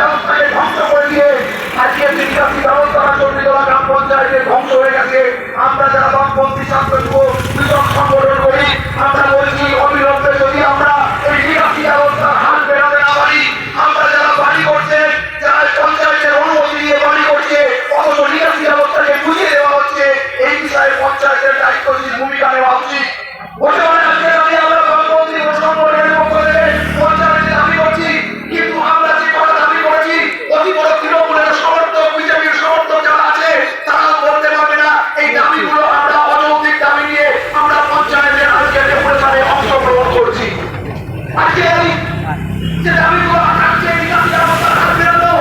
ব্যবস্থাকে ধ্বংস করে দিয়ে আজকে নিকাশি ব্যবস্থা চণ্ডীতলা গ্রাম পঞ্চায়েতে ধ্বংস হয়ে গেছে। আমরা যারা বামপন্থী ছাত্র যুব কৃষক সংগঠন করি, আমরা বলছি অবিলম্বে যদি আমরা এই নিকাশি ব্যবস্থার হাত বেরোতে না পারি, আমরা যারা বাড়ি করছে, যারা পঞ্চায়েতের অনুমতি দিয়ে বাড়ি করছে, অথচ নিকাশি ব্যবস্থাকে বুঝিয়ে দেওয়া হচ্ছে, এই বিষয়ে পঞ্চায়েতের দায়িত্বশীল ভূমিকা নেওয়া উচিত। বর্তমানে আজকে আমরা বামপন্থী সংগঠনের পক্ষ থেকে পঞ্চায়েতে দাবি করছি, কিন্তু আমরা যে কথা দাবি করেছি অতি বড় তৃণমূলের সমর্থক, বিজেপির সমর্থক যারা আছে তারাও বলতে পারবে না এই দাবিগুলো। আমরা অযৌক্তিক দাবি নিয়ে আমরা পঞ্চায়েতের আজকে ডেপুটেশনে অংশগ্রহণ করছি। আজকে যে দাবিগুলো আজকে নিকাশি ব্যবস্থার হাত বেরোলো,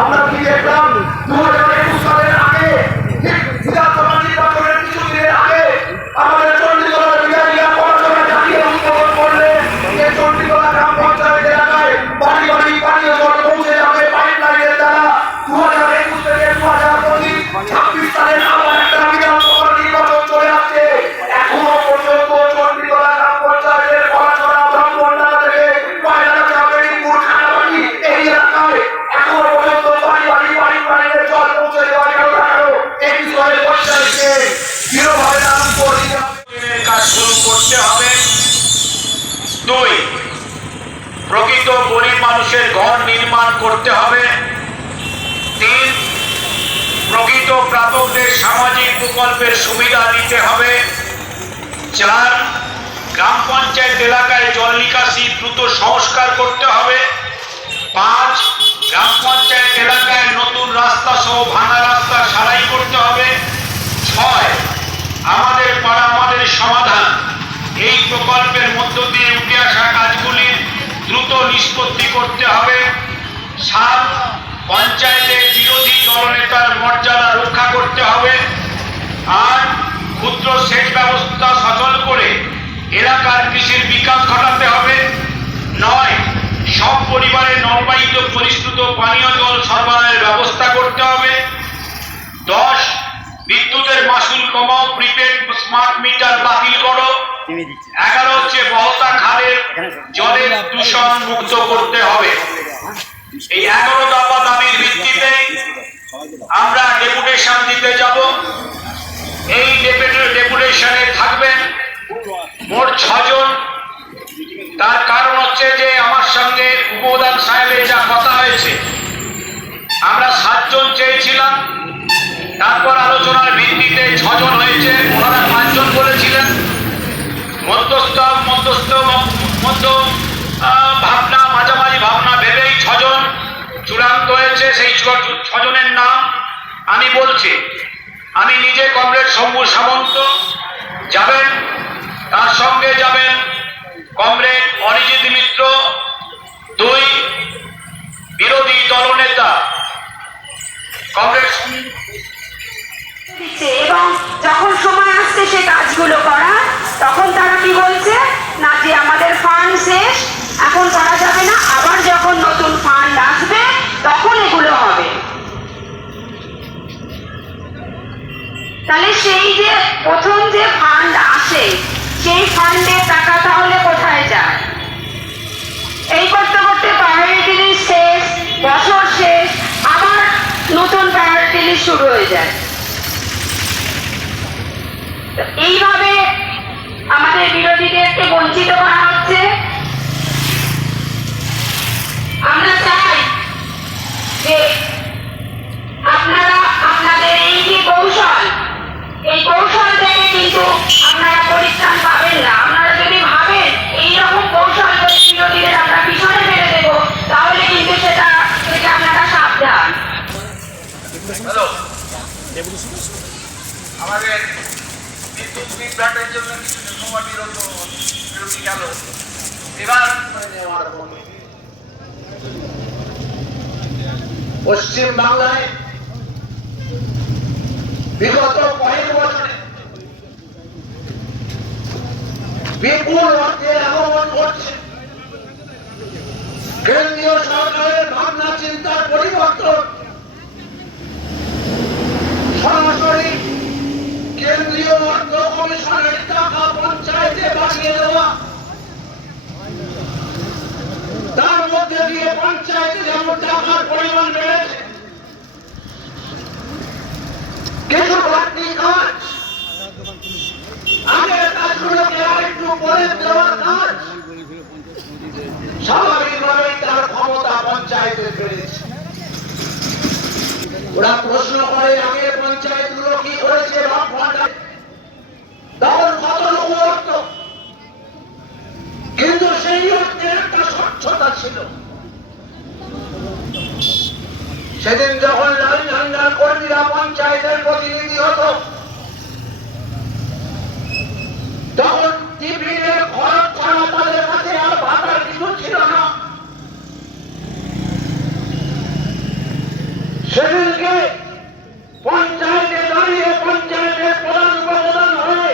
আমরা কি দেখলাম 2021 সালের আগে বিধানসভা নির্বাচনের কিছুদিনের আগে আমাদের চণ্ডীতলার বিধায়িকা পড়াশোনা জানিয়ে উদ্বোধন করলেন যে চণ্ডীতলা গ্রাম পঞ্চায়েত এলাকায় বাড়ি বাড়ি পানীয় জল পৌঁছে যাবে পাইপলাইনের দ্বারা। 2021 থেকে 2026 সালের আবার একটা বিধানসভা নির্বাচন চলে আসছে, এখনো পর্যন্ত চণ্ডীতলা গ্রাম পঞ্চায়েতের পড়াশোনা ব্রাহ্মণডাঙ্গা থেকে কয়লাগাছা বেরিপুর খানাবাড়ি এই এলাকায় এখনো পর্যন্ত বাড়ি বাড়ি পাইপলাইনের জল পৌঁছে দেওয়া গেল না কেন? এই বিষয়ে পঞ্চায়েতকে দৃঢ়ভাবে দাবি করতে হবে, কাজ শুরু করতে হবে। 2, প্রকৃত গরিব মানুষের ঘর নির্মাণ করতে হবে। 3, প্রকৃত প্রাপকদের সামাজিক প্রকল্পের সুবিধা দিতে হবে। 4, গ্রাম পঞ্চায়েত এলাকায় জল নিকাশি দ্রুত সংস্কার করতে হবে। 5, গ্রাম পঞ্চায়েত এলাকায় নতুন রাস্তা সহ ভাঙা রাস্তা সারাই করতে হবে। 6, আমাদের পাড়া আমাদের সমাধান এই প্রকল্পের মধ্য দিয়ে উঠে আসা কাজগুলি দ্রুত নিষ্পত্তি করতে হবে। 7, পঞ্চায়েতের বিরোধী দলনেতার মর্যাদা রক্ষা করতে হবে। 8, ক্ষুদ্র সেচ ব্যবস্থা সচল করে এলাকার কৃষির বিকাশ ঘটাতে হবে। 9, সব পরিবারে নলবাহিত পরিশ্রুত পানীয় জল সরবরাহের ব্যবস্থা করতে হবে। 10, বিদ্যুতের মাসুল কমাও, প্রিপেড স্মার্ট মিটার বাতিল করো। 11 হচ্ছে বহতা খালের জলের দূষণ মুক্ত করতে হবে। এই 11 দফা দাবির ভিত্তিতে আমরা ডেপুটেশন দিতে যাব। এই ডেপুটেশনে থাকবেন মোট 6 জন। তার কারণ হচ্ছে যে আমার সঙ্গে উপপ্রধান সাহেবের যা কথা হয়েছে, আমরা 7 জন চেয়েছিলাম, তারপর আলোচনার ভিত্তিতে 6 জন হয়েছে, ওনারা 5 জন বলেছিলেন। ভাবনা মাঝামাঝি ভাবনা ভেবেই 6 জন চূড়ান্ত হয়েছে। সেই 6 জনের নাম আমি বলছি। আমি নিজে কমরেড শম্ভু সামন্ত যাবেন, তার সঙ্গে যাবেন কমরেড অরিজিৎ মিত্র, 2 বিরোধী দলনেতা কমরেড। এবং যখন সময় আসছে সে কাজগুলো করা, তখন তারা কি বলছে না যে আমাদের ফান্ড শেষ, এখন করা যাবে না, আবার যখন নতুন ফান্ড আসবে তখন এগুলো হবে। তাহলে সেই যে প্রথম যে ফান্ড আসে সেই ফান্ডের টাকা তাহলে কোথায় যায়? এই করতে করতে প্রায়োরিটি লিস্ট শেষ, বছর শেষ, আবার নতুন প্রায়োরিটি লিস্ট শুরু হয়ে যায়। এইভাবে আমাদের বিরোধীদেরকে বঞ্চিত করা হচ্ছে। আমরা চাই যে আপনারা আপনাদের এই যে কৌশল, এই কৌশল থেকে কিন্তু আপনারা পরিত্রাণ পাবেন না। আপনারা যদি ভাবেন এইরকম কৌশল করে বিরোধীদের আমরা পিছনে ফেলে দেব, তাহলে কিন্তু সেটা থেকে আপনারা সাবধান। আমাদের বিদ্যুৎ বিভ্রাটের জন্য কিছু বিরোধী গেল। এবার পশ্চিম বাংলায় বিগত কয়েক বছরে বিপুল অর্থের আগমন ঘটছে। কেন্দ্রীয় সরকারের ভাবনা চিন্তার পরিবর্তন, সরাসরি কেন্দ্রীয় অর্থ কমিশনের টাকা পঞ্চায়েতে পাঠিয়ে দেওয়া, তার মধ্যে দিয়ে পঞ্চায়েতে যেমন টাকার পরিমাণ বেড়েছে, কিছু বাড়তি কাজ, আগের কাজগুলোকে আরেকটু করে দেওয়ার কাজ, স্বাভাবিকভাবেই তার ক্ষমতা পঞ্চায়েতে বেড়েছে। ওরা প্রশ্ন করে আগের পঞ্চায়েতগুলো কি করেছে, তখন কত লোক অর্থ, কিন্তু সেই অর্থে একটা স্বচ্ছতা ছিল। সেদিন যখন লাল ঝান্ডার কর্মীরা পঞ্চায়েতের প্রতিনিধি হতো, তখন টিফিনের খরচ ছাড়া তাদের কাছে আর ভাতার কিছু ছিল না। সেদিনকে পঞ্চায়েতে দাঁড়িয়ে পঞ্চায়েতের প্রধান উপপ্রধান হয়ে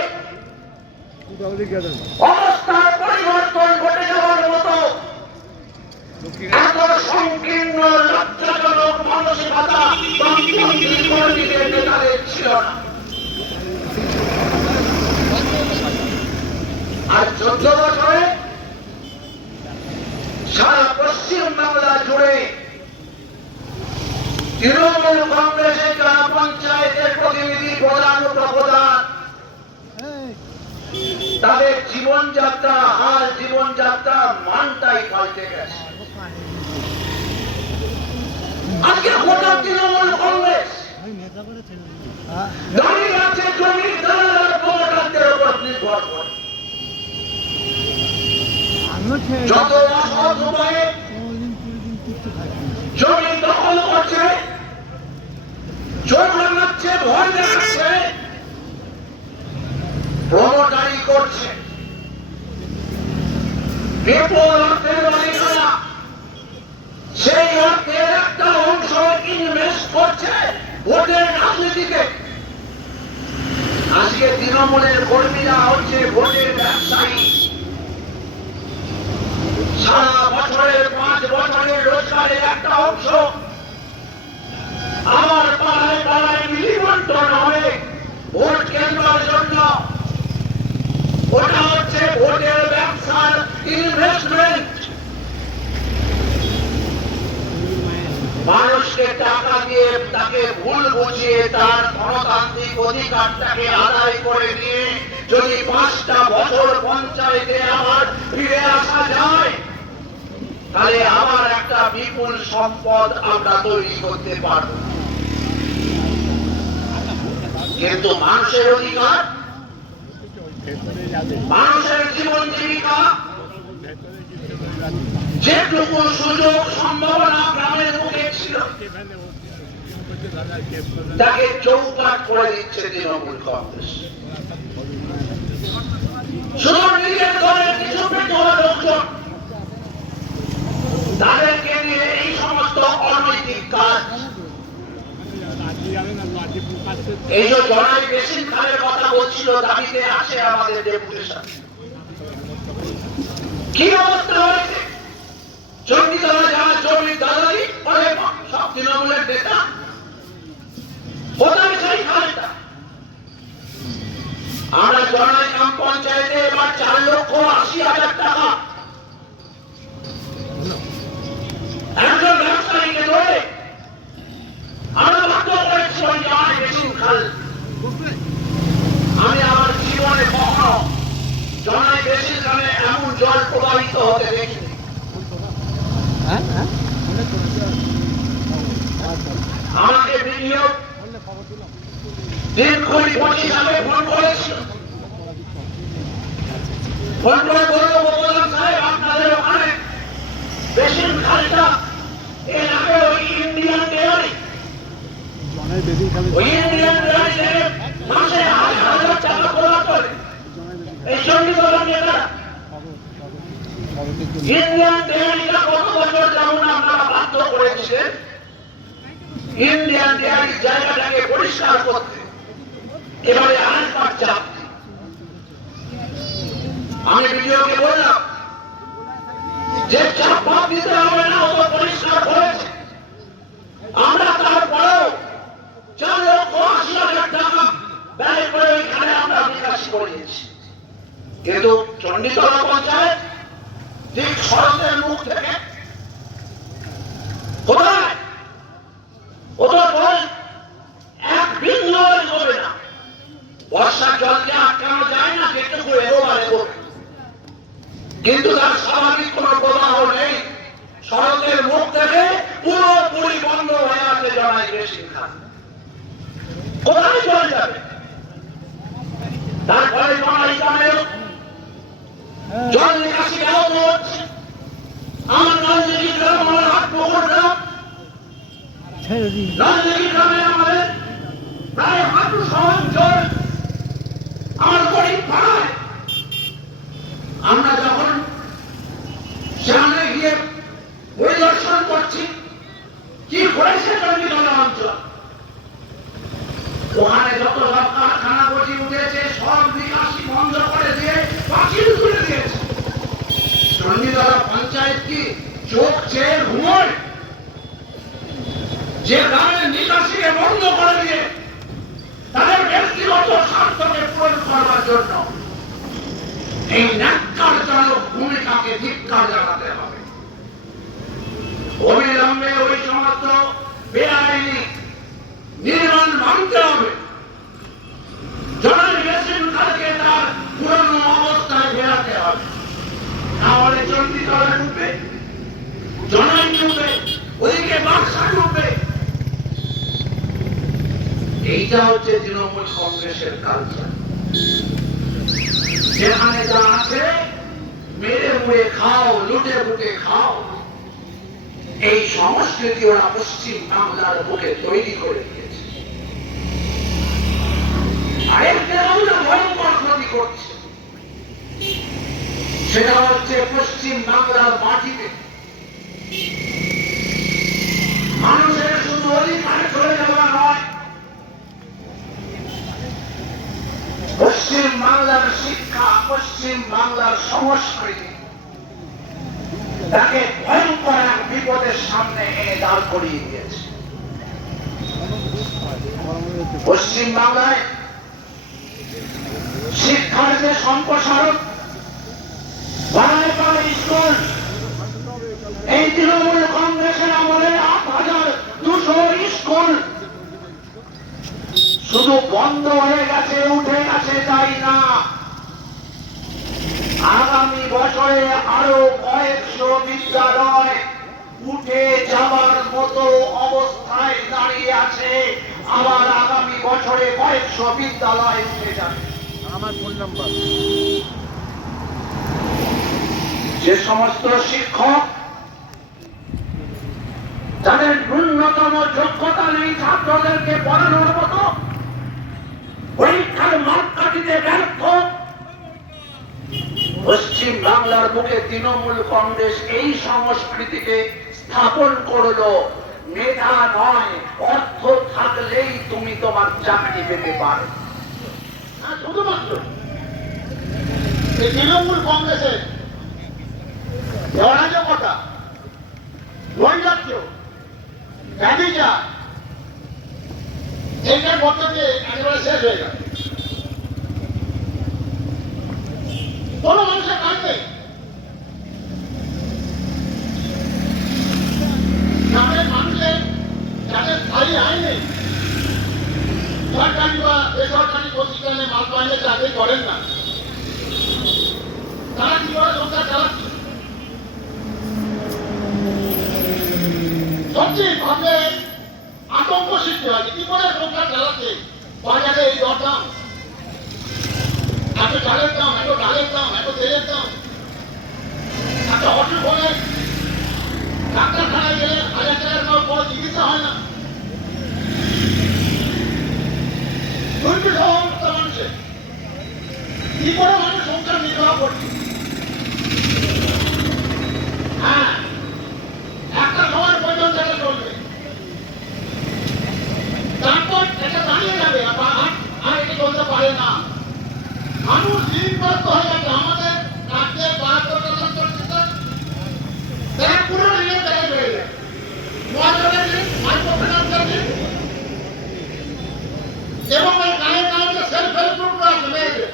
অবস্থার পরিবর্তন ঘটে যাওয়ার মতো এত সংকীর্ণ লজ্জাজনক মানসিকতা বামপন্থী কর্মীদের নেতাদের ছিল না। আর 14 বছরে সারা পশ্চিম বাংলা জুড়ে তৃণমূল কংগ্রেসের যারা পঞ্চায়েতের প্রতিনিধি, প্রধান উপপ্রধান, তাদের জীবনযাত্রা, হাল জীবনযাত্রা মানটাই পাল্টে গেছে। আজকে গোটা তৃণমূল কংগ্রেস দাঁড়িয়ে আছে জমিদার আর প্রমোটারদের উপর নির্ভর করে। যত অসৎ উপায়ে জমি দখল করছে, চোখ লাগাচ্ছে, ভয় দেখাচ্ছে, প্রমোটারি করছে, বিপুল অর্থের মালিকানা, সেই অর্থের একটা অংশ ইনভেস্ট করছে ভোটের রাজনীতিতে। আজকে তৃণমূলের কর্মীরা হচ্ছে ভোটের ব্যবসায়ী। সারা বছরের 5 বছরের রোজগারের একটা অংশ আমার পাড়ায় পাড়ায় মিলিবন্টন হবে ভোট কেন্দ্রের জন্য। ওটা হচ্ছে ভোটের ব্যবসার ইনভেস্টমেন্ট। মানুষকে টাকা দিয়ে তাকে ভুল বুঝিয়ে তার গণতান্ত্রিক অধিকারটাকে আদায় করে নিয়ে যদি 5টা বছর পঞ্চায়েতে আবার ফিরে আসা যায়, তাহলে আবার একটা বিপুল সম্পদ আমরা তৈরি করতে পারব। কিন্তু মানুষের অধিকার, মানুষের জীবন জীবিকা, যেটুকু সুযোগ সম্ভাবনা গ্রামের মুখে ছিল, তাকে চৌকাট করে দিচ্ছে তৃণমূল কংগ্রেস। শুধু নিজের দলের কিছু বিধবা লোকজন, তাদেরকে নিয়ে এই সমস্ত অনৈতিক কাজ। এই যে জনাই বেসিন খালের কথা বলছিল, দাবিতে আসে আমাদের ডেপুটেশন। কি অবস্থা হয়েছে? চণ্ডীতলা যারা জমি দালালি করে সব তৃণমূলের নেতা, কোথায় সেই খালটা? আমরা জনাই গ্রাম পঞ্চায়েতে এবার 4,80,000 টাকা একজন ব্যবসায়ীকে ধরে আমরা বাধ্য করেছি ওই জনাই বেসিন খাল। আমি আমার জীবনে কখনো জনাই বেসিন খালে এমন জল প্রবাহিত হতে দেখিনি। আমাকে বিনিয়োগ দিন 20-25 সালে ফোন করেছিল। ফোন করে বলল, উপপ্রধান সাহেব, আপনাদের ওখানে বেসিন খালটা এর আগে ওই ইন্ডিয়ান ডেয়ারি, ওই ইন্ডিয়ান ডেয়ারি থেকে মাসে 1,000 টাকা তোলা করে এই চণ্ডীতলা নেতারা। ইন্ডিয়ান ডেয়ারিটা কত বছর যেমন আপনারা বাধ্য করেছিলেন ইন্ডিয়ান ডেয়ারি জায়গাটাকে পরিষ্কার করতে, এবারে আরেকবার চাপ। আমি ভিডিওকে বললাম যে চাপ ভাব দিতে হবে না, অত পরিষ্কার করেছে। আমরা তারপরেও 4,80,000 টাকা ব্যয় করে এখানে আমরা বিকাশ করিয়েছি। কিন্তু চণ্ডীতলা পঞ্চায়েত ঠিক শরতের মুখ থেকে কোথায়? ও তো বয়স এক বিন্দু হবে না। বর্ষার জলকে আটকানো যায় না, যেটুকু এলো আর এগো, কিন্তু তার স্বাভাবিক কোনো প্রবাহ নেই। সড়কের মুখ থেকে পুরোপুরি বন্ধ হয়ে আছে জনাই বেশি খান। কোথায় চলে যাবে? তারপরে জনাই গ্রামের জল নিকাশি ব্যাহত হচ্ছে। আমার নন্দী গ্রাম, আমার হাটপুকুর গ্রাম, নন্দী গ্রামে আমাদের প্রায় হাঁটু সহঞ্চল আমার গরিব পাড়ায়। আমরা যখন সেখানে গিয়ে পরিদর্শন করছি কি করেছে চণ্ডীতলা অঞ্চল, ওখানে যত সব কারখানা গজি উঠেছে সব নিকাশি বন্ধ করে দিয়ে পাঁচিল তুলে দিয়েছে। চণ্ডীতলা পঞ্চায়েত কি চোখ চেয়ে ঘুমোয়? যে গ্রামের নিকাশিকে বন্ধ করে দিয়ে তাদের ব্যক্তিগত স্বার্থকে পূরণ করবার জন্য এই ন্যাক্কারজনক ভূমিকাকে ধিক্কার জানাতে হবে। অবিলম্বে ওই সমস্ত বেআইনি নির্মাণ ভাঙতে হবে। জনাই বেসিন খালকে তার পুরনো অবস্থায় ফেরাতে হবে। নাহলে চণ্ডীতলা ডুবে, জনাই ডুবে, ওইদিকে বাক্সা ডুবে। এইটা হচ্ছে তৃণমূল কংগ্রেসের কালচার। যেখানে যা আছে মেরে মুড়ে খাও, লুটে ফুটে খাও। এই সংস্কৃতি ওরা পশ্চিম বাংলার বুকে তৈরি করে দিয়েছে। আরেকটা ভয়ঙ্কর ক্ষতি করছে, সেটা হচ্ছে পশ্চিম বাংলার মাটিতে মানুষের শুধু অধিকারে চলে যাওয়া নয়, পশ্চিম বাংলার শিক্ষা, পশ্চিম বাংলার সংস্কৃতি তাকে ভয়ঙ্কর এক বিপদের সামনে এনে দাঁড় করিয়ে দিয়েছে। পশ্চিম বাংলায় শিক্ষার যে সম্প্রসারণ, পাড়ায় পাড়ায় স্কুল, এই তৃণমূল কংগ্রেসের আমলে ৮,২০০ স্কুল শুধু বন্ধ হয়ে গেছে, উঠে গেছে তাই না, আগামী বছরে আরো কয়েকশো বিদ্যালয় উঠে যাবার মতো অবস্থায় দাঁড়িয়ে আছে। আবার আগামী বছরে কয়েকশো বিদ্যালয় উঠে যাবে। আমার ফোন নাম্বার। যে সমস্ত শিক্ষক যাদের ন্যূনতম যোগ্যতা নেই ছাত্রদেরকে পড়ানোর মতো, পরীক্ষার মাপকাঠিতে ব্যর্থ, পশ্চিম বাংলার বুকে তৃণমূল কংগ্রেস এই সংস্কৃতিকে স্থাপন করলো। মেধা নয়, অর্থ থাকলেই তুমি তোমার চাকরি পেতে পারো। শুধুমাত্র এই তৃণমূল কংগ্রেসের অরাজকতা, নৈরাজ্য, ব্যভিচার, এইটার মধ্য দিয়ে একেবারে শেষ হয়ে গেল। কোন মানুষের কাজ নেই। গ্রামের মানুষের যাদের স্থায়ী আয় নেই, সরকারি বা বেসরকারি প্রতিষ্ঠানে মাল পাইলে চাকরি করেন না, তারা কি করে সংসার চালাচ্ছে? সবচেয়ে ভাবলে আতঙ্ক সৃষ্টি হয়, কি করে সংসার চালাচ্ছে। বাজারে এই দরদাম, এত চালের দাম, এত ডালের দাম, এত তেলের দাম, একটা অসুখ হলে ডাক্তারখানায় গেলে ১,০০০ টাকার পর চিকিৎসা হয় না। দুর্নীতি অবস্থা মানুষের, কি করে মানুষ সংসার নির্বাহ করছে। হ্যাঁ, একটা সময় পর্যন্ত এটা চলবে, তারপর এটা দাঁড়িয়ে যাবে, আর এটা চলতে পারে না। মানুষ ঋণগ্রস্ত হয়ে যাবে। আমাদের রাজ্যের ৭২% তারা পুরো ঋণের জায়গায় রয়ে যায়। মহাজনের ঋণ, মাইক্রোফিন্যান্সের ঋণ, এবং এই গায়ে গায়ে যে সেলফ হেল্প গ্রুপগুলো আছে মেয়েদের,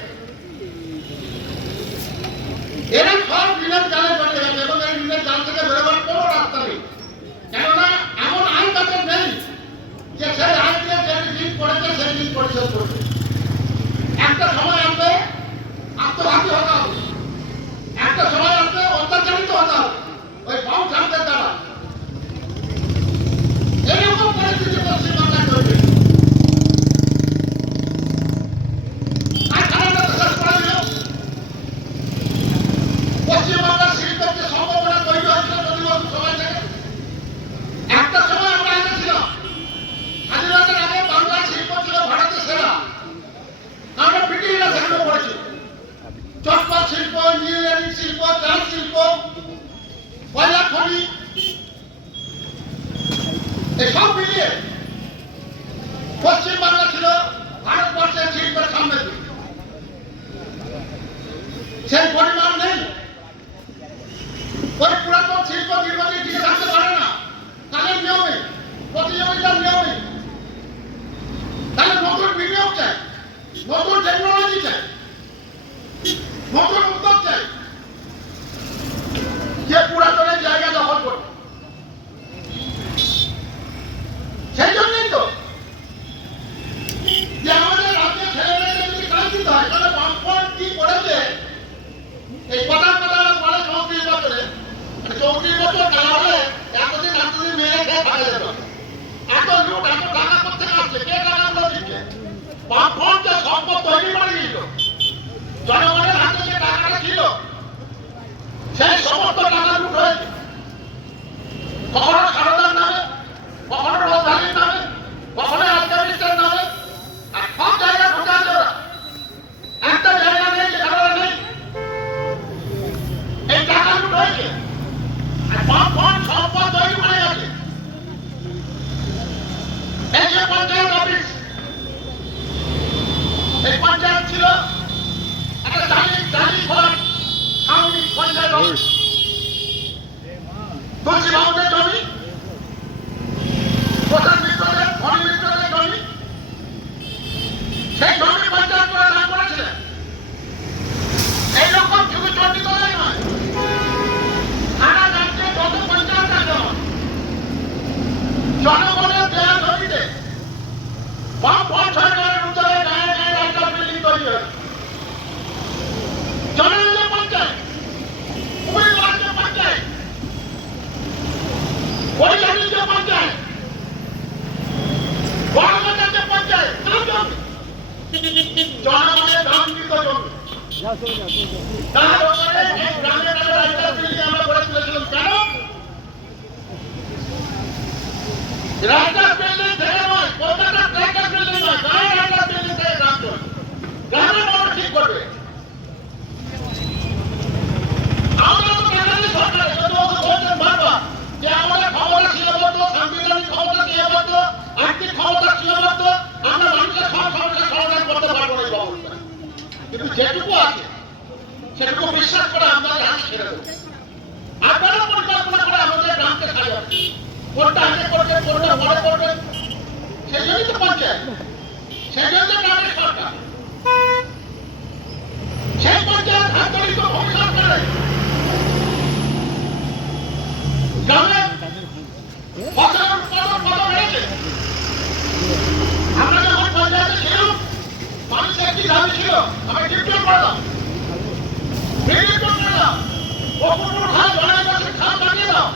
গাড়ি, এসব মিলিয়ে পশ্চিমবাংলা ছিল ভারতবর্ষের শিল্পের সামনের দিকে। সেই পরিমাণ নেই। ওই পুরাতন শিল্প নির্মাণের দিকে থাকতে পারে না, কালের নিয়মে, প্রতিযোগিতার নিয়মে। তাহলে নতুন বিনিয়োগ চাই, নতুন টেকনোলজি চাই, নতুন উদ্যোগ চাই, যে পুরাতনের জায়গা দখল করবে। সেই জন্যই তো যে আমাদের রাজ্যের ছেলেমেয়েদের যদি কাজ দিতে হয়, তাহলে বামফ্রন্ট কি করেছে? এই কথা বলে 34 বছরে, 34 বছর না হলে এতদিন মেয়ে খেয়ে থাকা যেত। এত লুট, এত টাকা কোথেকে আসছে? কে টাকাগুলো দিচ্ছে? বামফ্রন্ট যে সম্পদ তৈরি করে দিল, জনগণের হাতে যে টাকাটা ছিল, সেই সমস্ত টাকা লুট হয়েছে। কখনো সারদার নামে, কখনো রোজধানীর নামে, কখনো আফগানিস্তান নামে, আর সব জায়গায় ঢুকাচ্ছে ওরা। একটা জায়গা নেই যেখানে নেই। এই টাকা লুট হয়েছে, আর বামফ্রন্ট সম্পদ তৈরি করে গেছে। এই যে পঞ্চায়েত অফিস, এই পঞ্চায়েত ছিল একটা জালি ঘর, সামরিক পঞ্চায়েত অফিস, তুলসী বাবুদের জমি, প্রধান মিত্রদের, ধনী মিত্রদের জমি। সেই জমি পঞ্চায়েত করে নাম করেছিলেন। এইরকম শুধু চণ্ডীতলায় নয়, সারা রাজ্যে যত পঞ্চায়েত আছে জনগণের দেয়া জমিতে বামফ্রন্ট সরকারের উদ্যোগে গায়ে গায়ে একটা বিল্ডিং তৈরি হয়েছে। জনগণের পঞ্চায়েত, উপরিবাসের পঞ্চায়েত, পরিচালিত পঞ্চায়েত, গণতন্ত্রের পঞ্চায়েত, সব জমি জনগণের দানকৃত জমি। তার উপরে এই গ্রামে গ্রামে একটা বিল্ডিং আমরা করে তুলেছিলাম। কেন? রাস্তার বিল্ডিং থেকে নয়, কলকাতার ট্র্যাকের বিল্ডিং নয়, গায়ের রাস্তার বিল্ডিং থেকে গ্রাম চলে। গ্রামের মানুষ ঠিক করবে। আমরা তো কেনালি সরকার, বলছেন বারবার যে আমাদের ক্ষমতা সীমাবদ্ধ, সাংবিধানিক ক্ষমতা সীমাবদ্ধ, আর্থিক ক্ষমতা সীমাবদ্ধ, আমরা মানুষের সব সমস্যার সমাধান করতে পারবো না এই ব্যবস্থা। কিন্তু যেটুকু আছে সেটুকু বিশ্বাস করে আমাদের হাতে ছেড়ে দেবো। আপনারা পরিকল্পনা করে আমাদের গ্রামকে সাজাবেন, কোনটা আগে করবেন, কোনটা পরে করবেন। সেই জন্যই তো পঞ্চায়েত, সেই জন্য গ্রামের সরকার। সেই পঞ্চায়েত আন্তরিক ভবিষ্যৎ করে গ্রামে ফসলের উৎপাদন কত বেড়েছে। আমরা যখন পঞ্চায়েতে ছিলাম, মানুষের কি দাবি ছিল? আমি ডিপ্লোম করলাম, করলাম, অপুর খাল জলের বছর খাল বানিয়ে দাও,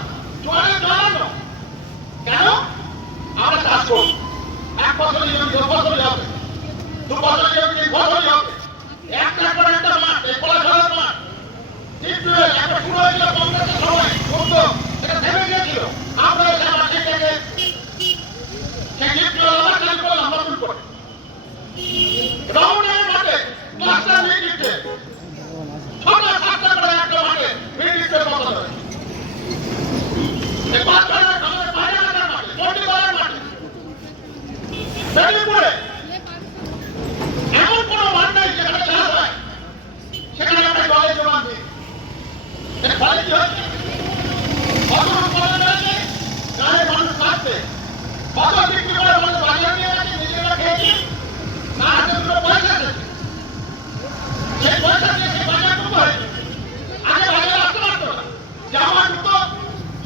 জলের জলানো। কেন? আমরা চাষ করব, 1 বছর জমি 2 বছর হবে, 2 বছর জমি 3 বছর হবে। একটা করে একটা মাঠ, এই কলাঝড়ের মাঠ, টিপটুয়ে একটা শুরু হয়েছিল কংগ্রেসের সময়, এটা থেমে গিয়েছিল। আমরা এসে মাঠে থেকে সেই টিপটুয়ে আবার চালু করলাম নতুন করে। রাউন্ডের মাঠে ক্লাস্টার নিয়ে দিচ্ছে, ছোট 7টা করে একটা মাঠে মিনিটের মতো ধরে। এই 5 জনের আমাদের বাইরে এলাকার মাঠে, চণ্ডীতলার মাঠে, মেদিনীপুরে এমন কোনো মাঠ নেই যেখানে চাষ হয়, সেখানে আমরা জলের যোগান দিই। এটা ফলে কি হচ্ছে? ফসল উৎপাদন হয়েছে, গায়ে মানুষ খাচ্ছে, ফসল বিক্রি করে মানুষ বাজারে নিয়ে গেছে, নিজেরা খেয়েছে, তার হাতে দুটো পয়সা এসেছে। সেই পয়সা দিয়ে সেই বাজার টুকু হয়েছে। আগে বাজারে আসতে পারতো না, জামা জুতো,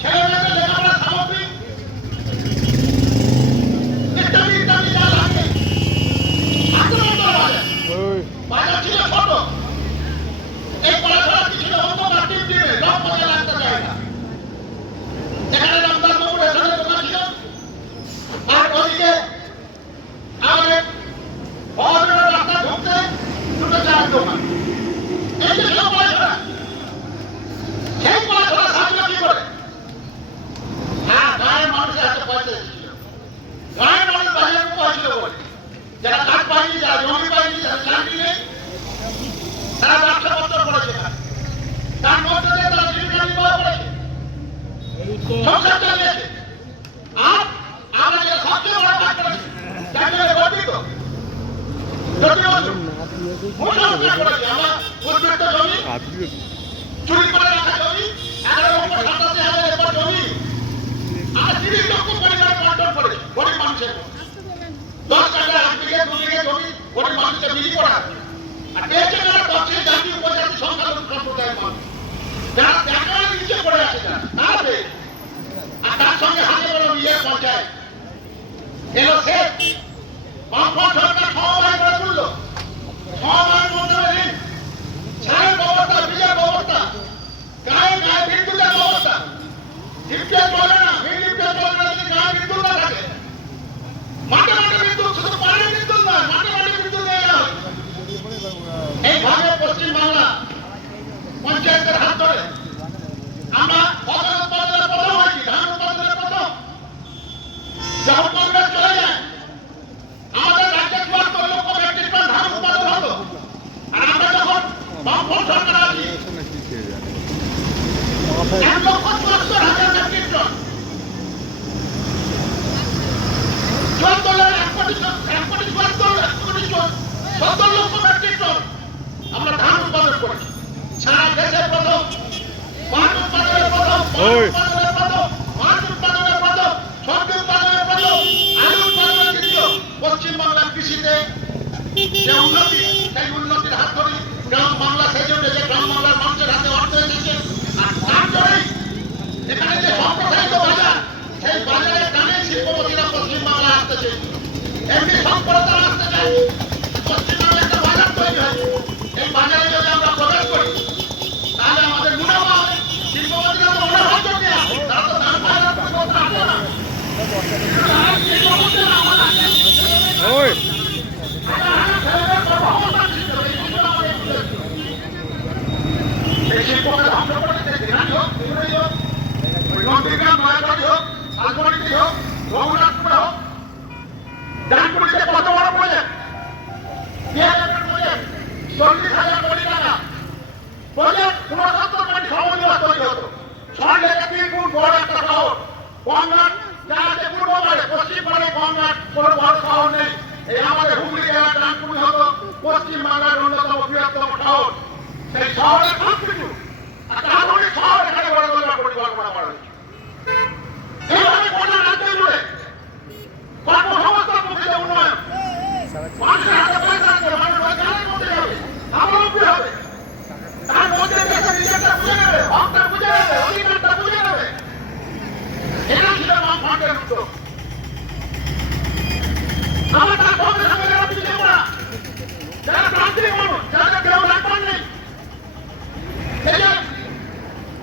ছেলে মেয়েদের লেখাপড়ার সামগ্রী ইত্যাদি ইত্যাদি যা লাগে আসতে পারতো না বাজার। বাজার ছিল ছোট, এই পড়াশোনা ছিল অন্ধকার টিপটিপে লম্বা একটা জায়গা, যেখানে রামদার বাবুর এখানে দোকান ছিল, আর ওদিকে আমাদের ভবনের রাস্তা ঢুকতে দুটো চায়ের দোকান। এই যে ছিল পড়াশোনা, সেই পড়াশোনা সামনে কি করে চুরি করে রাখা জমি 11,87,000 একর জমি আর 30 লক্ষ পরিবার বন্টন করেছে গরিব মানুষের 10 কাঠা 1 বিঘে 2 বিঘে জমি গরিব মানুষকে বিলি করা আর পেয়েছে যারা তফসিল জাতি উপজাতি সংখ্যালঘু সম্প্রদায়ের মানুষ যারা একেবারে নিচে পড়ে আছে তারা পেয়েছে। আর তার সঙ্গে হাতে বড় ইয়ে পঞ্চায়েত এলো শেষ বামফ্রন্ট সরকার সমবায় করে তুললো সমবায়ের মধ্যে ঋণ ছাড়ের ব্যবস্থা বীজের ব্যবস্থা গায়ে গায়ে বিদ্যুতের ব্যবস্থা লিফটে চলে না লিফটে চলে না যদি গায়ে বিদ্যুৎ না থাকে মাঠে মাঠে বিদ্যুৎ শুধু পানি বিদ্যুৎ নয় মাঠে মাঠে বিদ্যুৎ নিয়ে যাওয়া হয়। এইভাবে পশ্চিমবাংলা পঞ্চায়েতের হাত ধরে আমরা ফসল উৎপাদনের প্রথম হয়েছি ধান উৎপাদনের প্রথম যখন কংগ্রেস চলে যায় আমাদের রাজ্যে ৭৪ লক্ষ মেট্রিক টন ধান উৎপাদন হতো আর আমরা যখন বামফ্রন্ট সরকার আছি ১,৭৪,০০০ মেট্রিক টন ১,৭৪ লক্ষ মেট্রিক টন আমরা ধান উৎপাদন করেছি সারা দেশে প্রথম পাট উৎপাদনের প্রথম উৎপাদনের প্রথম মাছ উৎপাদনের প্রথম সবজি উৎপাদনের প্রথম আলু উৎপাদনের দ্বিতীয় পশ্চিমবাংলার কৃষিতে যে উন্নতি সেই উন্নতির হাত ধরে গ্রাম বাংলা সেজে উঠেছে গ্রাম বাংলার মানুষের হাতে অর্থ এসেছে আর তার জন্যই এখানে যে সম্প্রসারিত বাজার সেই বাজারের টানে শিল্পপতিরা পশ্চিমবাংলা আসতেছে এমনি সম্প্রদায় আসতে চায় পশ্চিমবাংলা একটা বাজার তৈরি হয়েছে এই বাজারে যদি আমরা প্রবেশ করি তাহলে আমাদের মুনাফা হবে শিল্পপতিরা তো মুনাফার জন্য আসে তারা তো দাম বাজার করতে আসে না এই শিল্পকে ধ্বংস করে দিতে দিনাজ হোক ত্রিপুরাই হোক নন্দীগ্রাম নয়াগড়ি হোক শালবনীতে হোক রঘুনাথপুরে হোক ডানকুনিতে কত বড় প্রজেক্ট ২০০০ প্রজেক্ট ৪০,০০০ কোটি টাকা প্রজেক্ট ৬৯ কোটি সমন্বয় তৈরি হতো সঙ্গে ৩ গুণ বড় একটা শহর গঙ্গার যা আছে পূর্ব পারে পশ্চিম পারে গঙ্গার কোনো বড় শহর নেই এই আমাদের হুগলি জেলার ডানকুনি হতো পশ্চিমবাংলার অন্যতম বৃহত্তম শহর সেই শহরের সবকিছু একটা আধুনিক শহর এখানে গড়ে তোলার পরিকল্পনা করা হয়েছে এইভাবে গোটা রাজ্য জুড়ে কর্মসংস্থান মুখে উন্নয়ন মানুষের হাতে পয়সা আছে মানুষ রোজগারের মধ্যে যাবে স্বাবলম্বী হবে তার মধ্যে দেশে নিজেরটা বুঝে নেবে হকটা বুঝে নেবে অধিকারটা বুঝে নেবে এটা ছিল বামফ্রন্টের উদ্যোগ আমার তার সঙ্গে সঙ্গে যারা পিছিয়ে পড়া যারা প্রান্তিক মানুষ যারা কেউ রাখবার নেই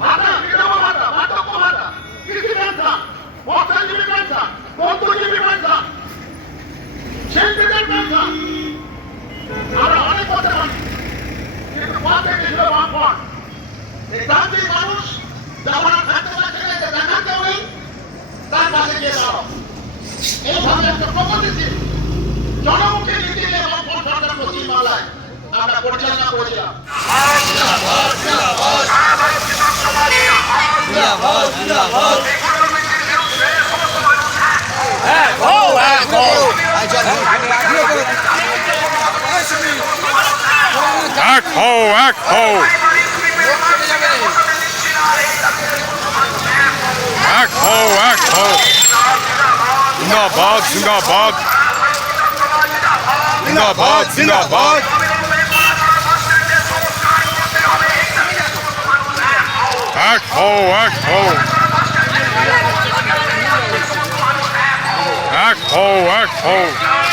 ভাতা বিধবা ভাতা বার্ধক্য ভাতা কৃষি পেনশন মৎস্যজীবী পেনশন বন্ধুজীবী পেনশন শিল্পীদের পেনশন আমরা অনেক করতে পারি কিন্তু পথে ছিল বামফ্রন্ট এই প্রান্তিক মানুষ যখন আর থাকতে পারছে না দেখাতেও নেই তার কাছে গিয়ে দাঁড়াও এইভাবে একটা প্রগতিশীল জনমুখী নীতি নিয়ে বামফ্রন্ট সরকার পশ্চিমবাংলায় আমরা পরিচালনা করেছিলাম जिंदाबाद जिंदाबाद जिंदाबाद जिंदाबाद act ho act ho act ho